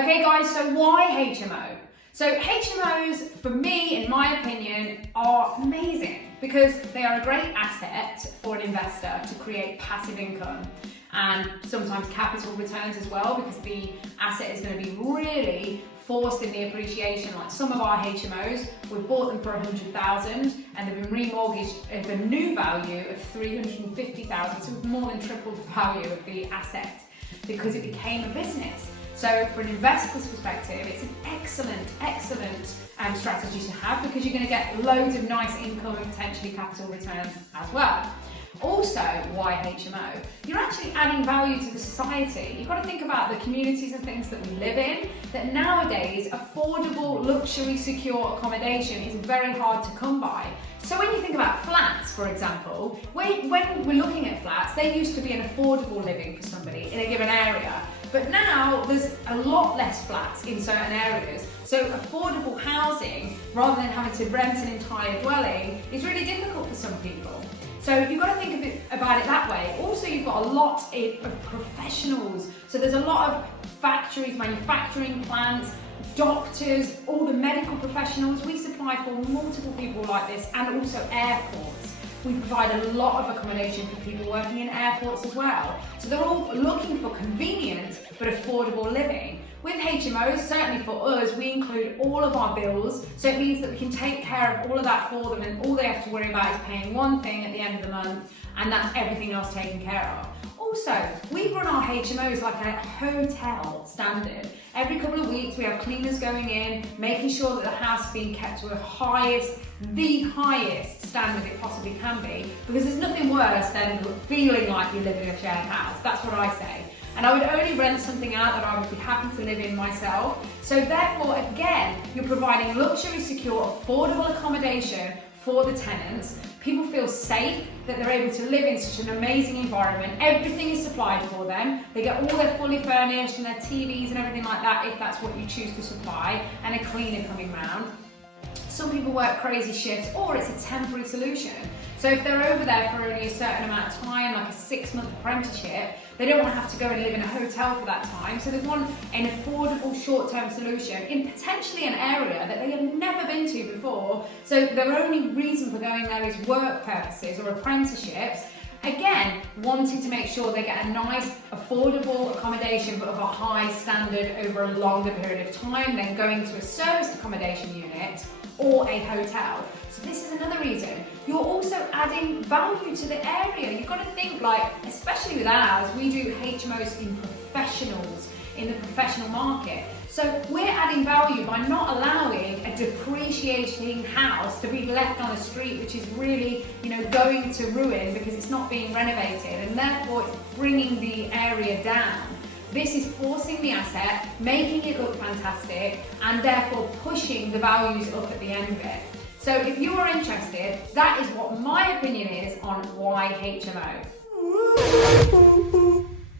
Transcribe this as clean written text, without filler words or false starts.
Okay guys, so why HMO? So HMOs, for me, in my opinion, are amazing because they are a great asset for an investor to create passive income and sometimes capital returns as well, because the asset is going to be really forced in the appreciation. Like some of our HMOs, we've bought them for 100,000 and they've been remortgaged at a new value of 350,000, so we've more than tripled the value of the asset because it became a business. So for an investor's perspective, it's an excellent strategy to have, because you're going to get loads of nice income and potentially capital returns as well. Also, why HMO? You're actually adding value to the society. You've got to think about the communities and things that we live in, that nowadays affordable, luxury, secure accommodation is very hard to come by. So when you think about flats, for example, when we're looking at flats, they used to be an affordable living for somebody in a given area. But now there's a lot less flats in certain areas. So affordable housing, rather than having to rent an entire dwelling, is really difficult for some people. So you've got to think about it that way. Also, you've got a lot of professionals. So there's a lot of factories, manufacturing plants, doctors, all the medical professionals. We supply for multiple people like this, and also airports. We provide a lot of accommodation for people working in airports as well. So they're all looking for convenient but affordable living. With HMOs, certainly for us, we include all of our bills, so it means that we can take care of all of that for them, and all they have to worry about is paying one thing at the end of the month, and that's everything else taken care of. Also, we run our HMOs like a hotel standard. Every couple of weeks we have cleaners going in, making sure that the house is being kept to the highest standard it possibly can be, because there's nothing worse than feeling like you live in a shared house. That's what I say. And I would only rent something out that I would be happy to live in myself. So therefore, again, you're providing luxury, secure, affordable accommodation for the tenants. People feel safe that they're able to live in such an amazing environment. Everything is supplied for them. They get all their fully furnished and their TVs and everything like that, if that's what you choose to supply, and a cleaner coming round. Some people work crazy shifts, or it's a temporary solution. So if they're over there for only a certain amount of time, like a 6-month apprenticeship, they don't want to have to go and live in a hotel for that time. So they want an affordable short-term solution in potentially an area that they have never been to before. So their only reason for going there is work purposes or apprenticeships. Again, wanting to make sure they get a nice, affordable accommodation, but of a high standard over a longer period of time than going to a serviced accommodation unit or a hotel. So this is another reason. You're also adding value to the area. You've got to think, like, especially with ours, we do HMOs in professionals, in the professional market. So we're adding value by not allowing a depreciating house to be left on a street, which is really, going to ruin because it's not being renovated, and therefore it's bringing the area down. This is forcing the asset, making it look fantastic, and therefore pushing the values up at the end of it. So if you are interested, that is what my opinion is on why HMO.